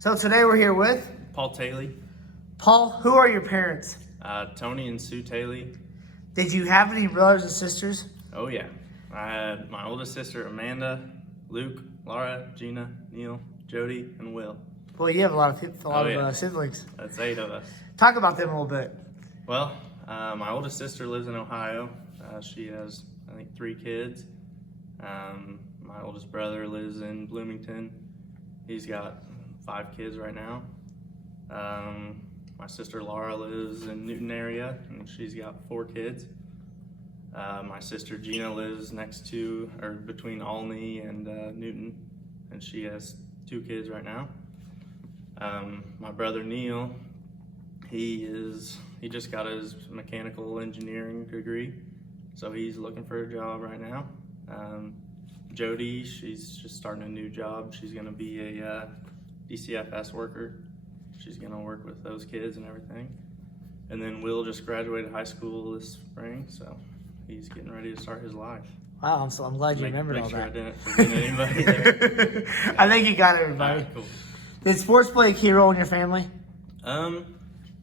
So today we're here with Paul Thoele, Paul. Who are your parents? Tony and Sue Thoele. Did you have any brothers and sisters? Oh yeah, I had my oldest sister Amanda, Luke, Laura, Gina, Neil, Jody, and Will. Well, you have a lot Oh, yeah. of siblings. That's 8 of us. Talk about them a little bit. Well, my oldest sister lives in Ohio. She has, I think, 3 kids. My oldest brother lives in Bloomington. He's got 5 kids right now. My sister Laura lives in Newton area, and she's got 4 kids. My sister Gina lives between Olney and Newton, and she has 2 kids right now. My brother Neil, he just got his mechanical engineering degree, so he's looking for a job right now. Jody, she's just starting a new job. She's gonna be a DCFS worker. She's gonna work with those kids and everything. And then Will just graduated high school this spring, so he's getting ready to start his life. Wow, I'm glad you remembered all sure that. I didn't forget anybody there. I think you got everybody. Cool. Did sports play a key role in your family? It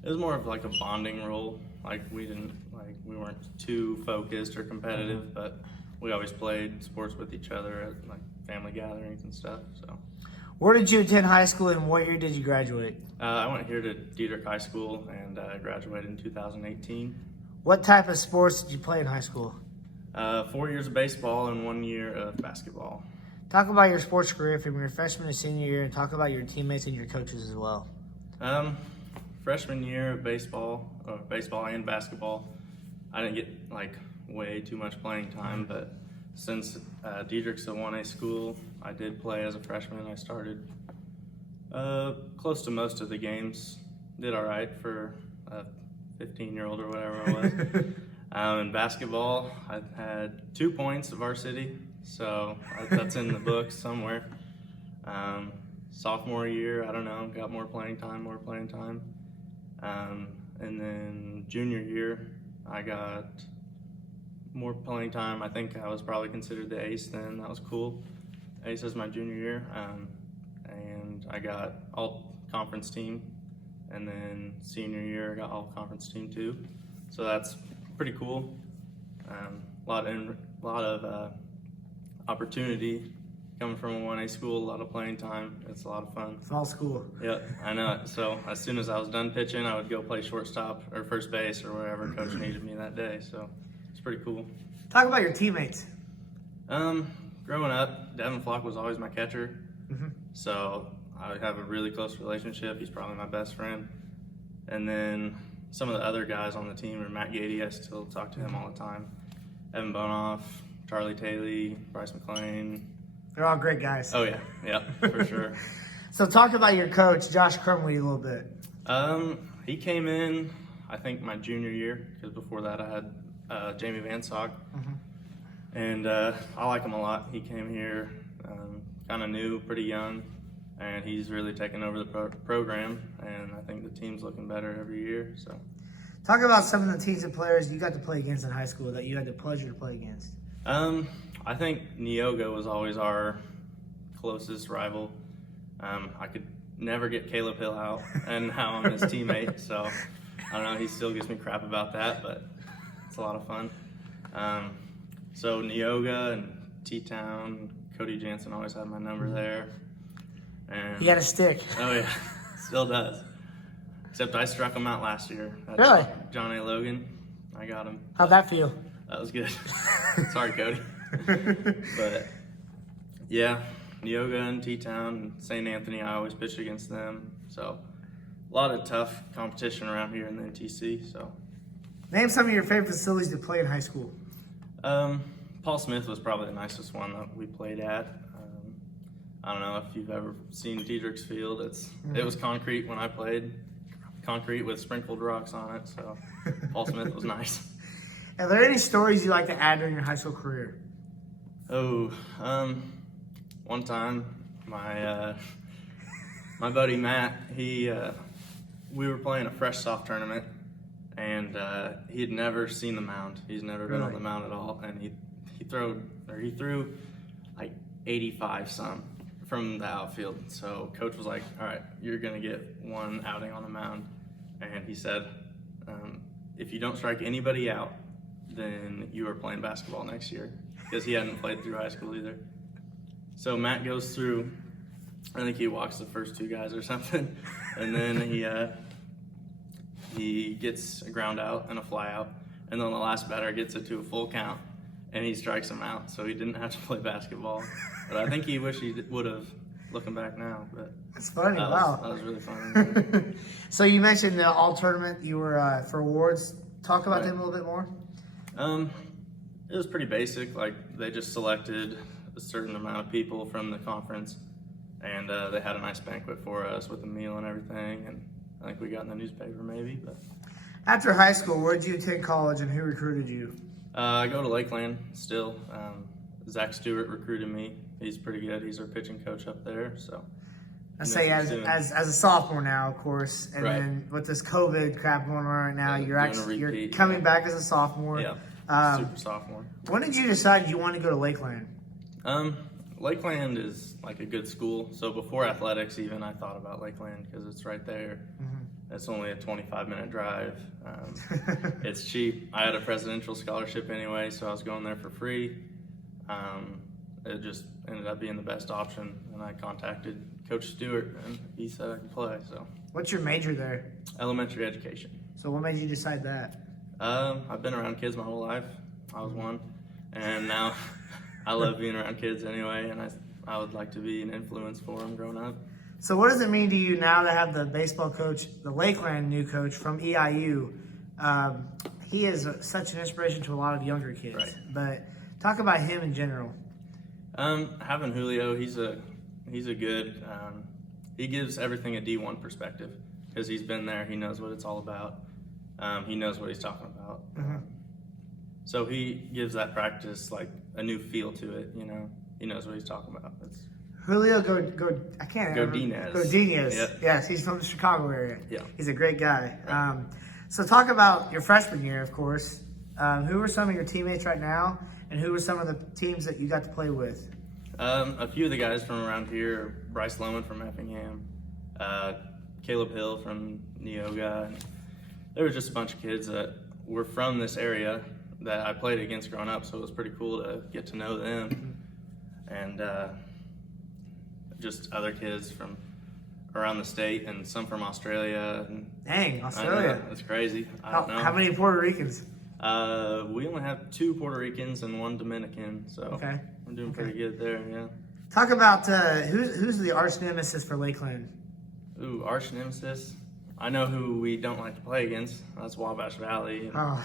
was more of like a bonding role. We weren't too focused or competitive, but we always played sports with each other at like family gatherings and stuff. So, Where did you attend high school and what year did you graduate? I went here to Dieterich High School and graduated in 2018. What type of sports did you play in high school? 4 years of baseball and 1 year of basketball. Talk about your sports career from your freshman to senior year, and talk about your teammates and your coaches as well. Freshman year of baseball and basketball, I didn't get way too much playing time, but since Dieterich's a 1A school, I did play as a freshman. I started close to most of the games. Did all right for a 15-year-old or whatever I was. In basketball, I had 2 points of varsity, so that's in the books somewhere. Sophomore year, I don't know, got more playing time. And then junior year, I got more playing time. I think I was probably considered the ace then. That was cool. Ace was my junior year. And I got all conference team. And then senior year, I got all conference team too. So that's pretty cool. A lot of opportunity coming from a 1A school, a lot of playing time. It's a lot of fun. Small school. Yep, I know it. So as soon as I was done pitching, I would go play shortstop or first base or wherever coach needed me that day. So it's pretty cool. Talk about your teammates. Growing up, Devin Flock was always my catcher. Mm-hmm. So I have a really close relationship. He's probably my best friend. And then some of the other guys on the team are Matt Gady. I still talk to him all the time. Evan Bonoff, Charlie Thoele, Bryce McLean. They're all great guys. Oh yeah, for sure. So talk about your coach, Josh Crumley, a little bit. He came in, I think, my junior year, because before that I had Jamie Van Sock. Mm-hmm. And I like him a lot. He came here kind of new, pretty young, and he's really taken over the program, and I think the team's looking better every year. So, talk about some of the teams and players you got to play against in high school that you had the pleasure to play against. I think Neoga was always our closest rival. I could never get Caleb Hill out, and now I'm his teammate, so I don't know, he still gives me crap about that, but it's a lot of fun. So Neoga and T-Town, Cody Jansen always had my number there. And he had a stick. Oh yeah, still does. Except I struck him out last year. Really? John A. Logan, I got him. How'd that feel? That was good. Sorry, Cody. But yeah, Neoga and T-Town, St. Anthony, I always pitched against them. So a lot of tough competition around here in the NTC. So name some of your favorite facilities to play in high school. Paul Smith was probably the nicest one that we played at. I don't know if you've ever seen Dieterich's field. It was concrete when I played, concrete with sprinkled rocks on it. So Paul Smith was nice. Are there any stories you like to add during your high school career? Oh, one time my buddy Matt, we were playing a fresh soft tournament, and he had never seen the mound. He's never been on the mound at all, and he threw like 85 some. from the outfield. So coach was like, all right, you're going to get one outing on the mound. And he said, if you don't strike anybody out, then you are playing basketball next year, because he hadn't played through high school either. So Matt goes through, I think he walks the first two guys or something, and then he gets a ground out and a fly out, and then the last batter gets it to a full count, and he strikes him out, so he didn't have to play basketball. But I think he wished he would have, looking back now. But that's funny. That Wow. Was really funny. So you mentioned the all tournament. You were for awards. Talk about them a little bit more. It was pretty basic. Like, they just selected a certain amount of people from the conference, and they had a nice banquet for us with a meal and everything. And I think we got in the newspaper maybe. But after high school, where did you attend college, and who recruited you? I go to Lakeland still. Zach Stewart recruited me. He's pretty good. He's our pitching coach up there. So I say as a sophomore now, of course, and Right. then with this COVID crap going on right now, Yeah, you're coming back as a sophomore. Yeah, super sophomore. When did you decide you wanted to go to Lakeland? Lakeland is like a good school. So before athletics even, I thought about Lakeland because it's right there. It's only a 25-minute drive. It's cheap. I had a presidential scholarship anyway, so I was going there for free. It just ended up being the best option, and I contacted Coach Stewart, and he said I could play. So, What's your major there? elementary education. So what made you decide that? I've been around kids my whole life. I was one, and now I love being around kids anyway, and I would like to be an influence for them growing up. So what does it mean to you now to have the baseball coach, the Lakeland new coach from EIU? He is such an inspiration to a lot of younger kids. Right. But talk about him in general. Having Julio, he's a good. He gives everything a D1 perspective because he's been there. He knows what it's all about. He knows what he's talking about. So he gives that practice like a new feel to it. You know, he knows what he's talking about. Julio I can't remember. Godinez. Yep. Yes, he's from the Chicago area. Yeah. He's a great guy. Right. So talk about your freshman year, of course. Who are some of your teammates right now, and who are some of the teams that you got to play with? A few of the guys from around here, Bryce Loman from Effingham, Caleb Hill from Neoga. And there was just a bunch of kids that were from this area that I played against growing up, so it was pretty cool to get to know them. And just other kids from around the state and some from Australia. And Dang, Australia. That's crazy. I don't know. How many Puerto Ricans? We only have 2 Puerto Ricans and 1 Dominican, so Okay. we're doing pretty good there, yeah. Talk about who's the arch nemesis for Lakeland? Ooh, arch nemesis. I know who we don't like to play against. That's Wabash Valley and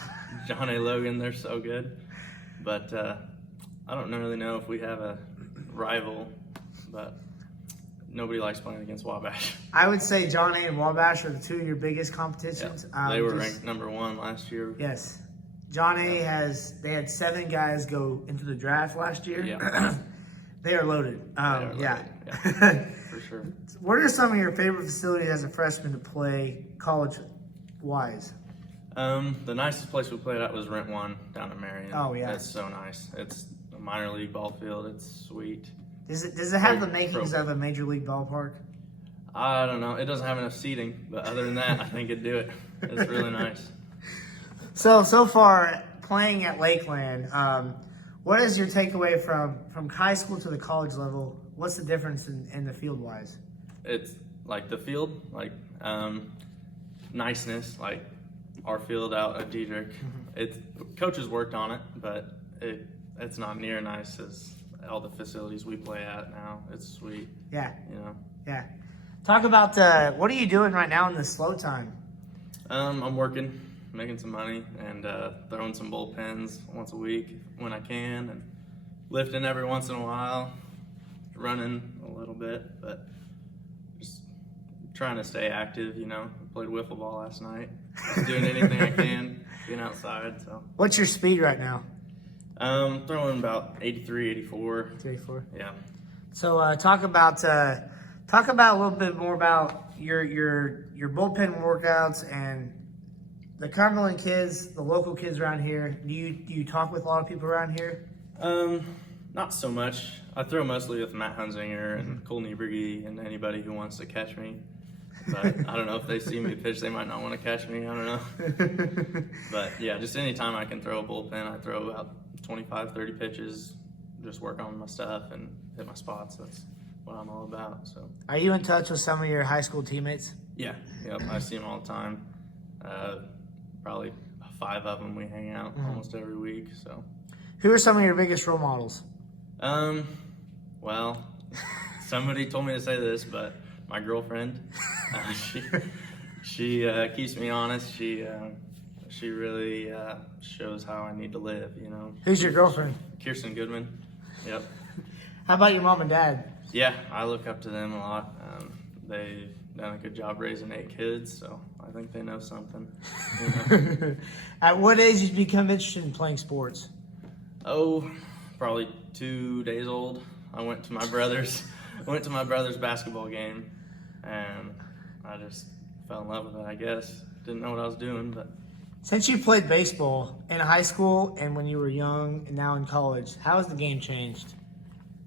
John A. Logan. They're so good. But I don't really know if we have a rival, but nobody likes playing against Wabash. I would say John A. and Wabash are the 2 of your biggest competitions. Yeah. They were ranked number 1 last year. Yes. John A. they had 7 guys go into the draft last year. Yeah. They are loaded. Yeah, for sure. What are some of your favorite facilities as a freshman to play college-wise? The nicest place we played at was Rent 1 down in Marion. Oh, yeah. It's so nice. It's a minor league ball field. It's sweet. Does it have the makings of a major league ballpark? I don't know. It doesn't have enough seating, but other than that, I think it'd do it. It's really nice. So far, playing at Lakeland, what is your takeaway from high school to the college level? What's the difference in the field-wise? It's like the field, like niceness, like our field out at Dieterich. Coaches worked on it, but it's not near nice as all the facilities we play at now. It's sweet. Yeah. You know. Yeah. Talk about what are you doing right now in the slow time? I'm working, making some money, and throwing some bullpens once a week when I can, and lifting every once in a while, running a little bit, but just trying to stay active, you know. Played wiffle ball last night. Just doing anything I can, being outside. So. What's your speed right now? Throwing about 83, 84. 84. Yeah. So talk about a little bit more about your bullpen workouts and the Cumberland kids, the local kids around here. Do you talk with a lot of people around here? Not so much. I throw mostly with Matt Hunzinger and Cole Nieberge and anybody who wants to catch me. But I don't know, if they see me pitch, they might not want to catch me. I don't know. But yeah, just anytime I can throw a bullpen, I throw about 25, 30 pitches, just work on my stuff and hit my spots. That's what I'm all about. So. Are you in touch with some of your high school teammates? Yeah, yep, I see them all the time. Probably 5 of them we hang out almost every week. So. Who are some of your biggest role models? Well, somebody told me to say this, but my girlfriend, she keeps me honest. She really shows how I need to live, you know. Who's your girlfriend? Kirsten Goodman. Yep. How about your mom and dad? Yeah, I look up to them a lot. They've done a good job raising 8 kids, so I think they know something. You know? At what age did you become interested in playing sports? Oh, probably 2 days old. I went to my brother's basketball game, and I just fell in love with it, I guess. Didn't know what I was doing, but. Since you played baseball in high school and when you were young and now in college, how has the game changed?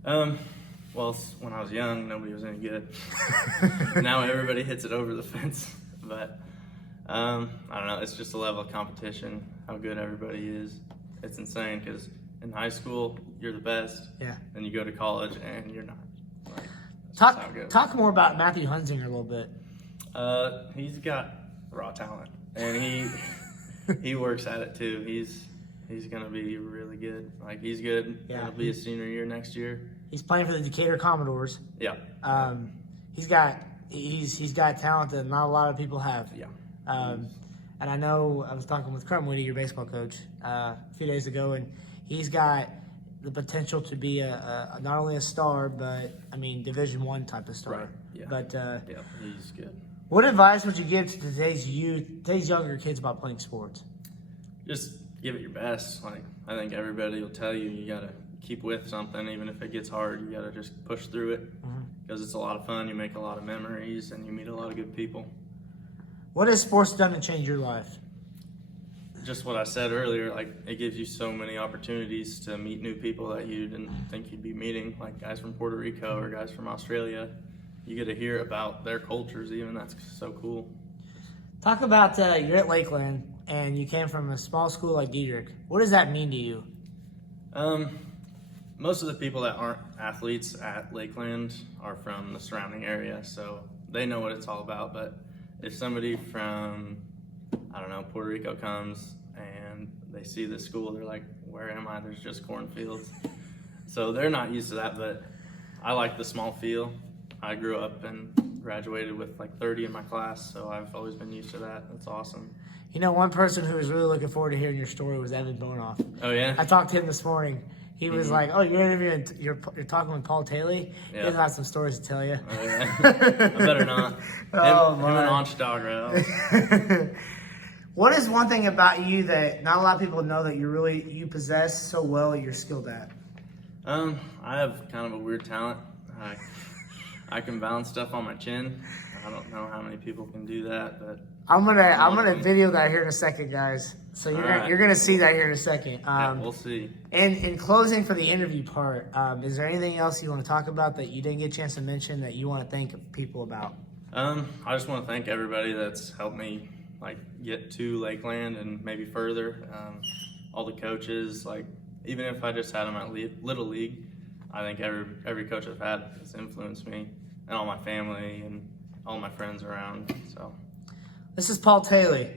Well, when I was young, nobody was any good. Now everybody hits it over the fence. But I don't know. It's just a level of competition, how good everybody is. It's insane because in high school, you're the best. Yeah. Then you go to college and you're not. Like, Talk more about Matthew Hunzinger a little bit. He's got raw talent, and he works at it too. He's gonna be really good. Like, he's good. Yeah. It'll be his senior year next year. He's playing for the Decatur Commodores. Yeah. He's got talent that not a lot of people have. Yeah. And I know I was talking with Crumwoody, your baseball coach, a few days ago, and he's got the potential to be a not only a star, but I mean Division I type of star. Right. Yeah. But Yeah, he's good. what advice would you give to today's younger kids about playing sports? Just give it your best. Like, I think everybody will tell you, you gotta keep with something, even if it gets hard. You gotta just push through it because it's a lot of fun. You make a lot of memories and you meet a lot of good people. What has sports done to change your life? Just what I said earlier, like, it gives you so many opportunities to meet new people that you didn't think you'd be meeting, like guys from Puerto Rico or guys from Australia. You get to hear about their cultures even. That's so cool. Talk about you're at Lakeland and you came from a small school like Dieterich. What does that mean to you? Most of the people that aren't athletes at Lakeland are from the surrounding area, so they know what it's all about. But if somebody from, I don't know, Puerto Rico comes and they see this school, they're like, where am I? There's just cornfields. So they're not used to that, but I like the small feel. I grew up and graduated with like 30 in my class, so I've always been used to that. That's awesome. You know, one person who was really looking forward to hearing your story was Evan Bonoff. Oh, yeah? I talked to him this morning. He was like, "Oh, you're interviewing, you're talking with Paul Thoele. Yeah. He's got some stories to tell you." Oh, yeah. I better not. Him and Onstad. What is one thing about you that not a lot of people know that you possess so well that you're skilled at? I have kind of a weird talent. I can balance stuff on my chin. I don't know how many people can do that, but I'm gonna video that here in a second, guys. So you're gonna see that here in a second. yeah, we'll see. And in closing for the interview part, is there anything else you want to talk about that you didn't get a chance to mention that you want to thank people about? I just want to thank everybody that's helped me get to Lakeland and maybe further. All the coaches, even if I just had them at Little League, I think every coach I've had has influenced me, and all my family and all my friends around. So this is Paul Thoele.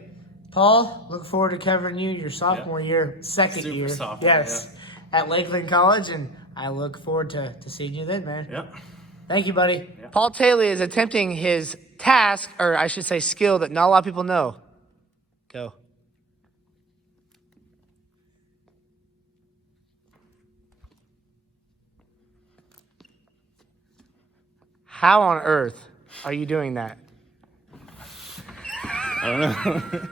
Paul, look forward to covering you your sophomore year, second Super year. sophomore, Yes, at Lakeland College, and I look forward to seeing you then, man. Yep. Thank you, buddy. Yeah. Paul Thoele is attempting his task, or I should say skill, that not a lot of people know. Go. How on earth are you doing that? I don't know.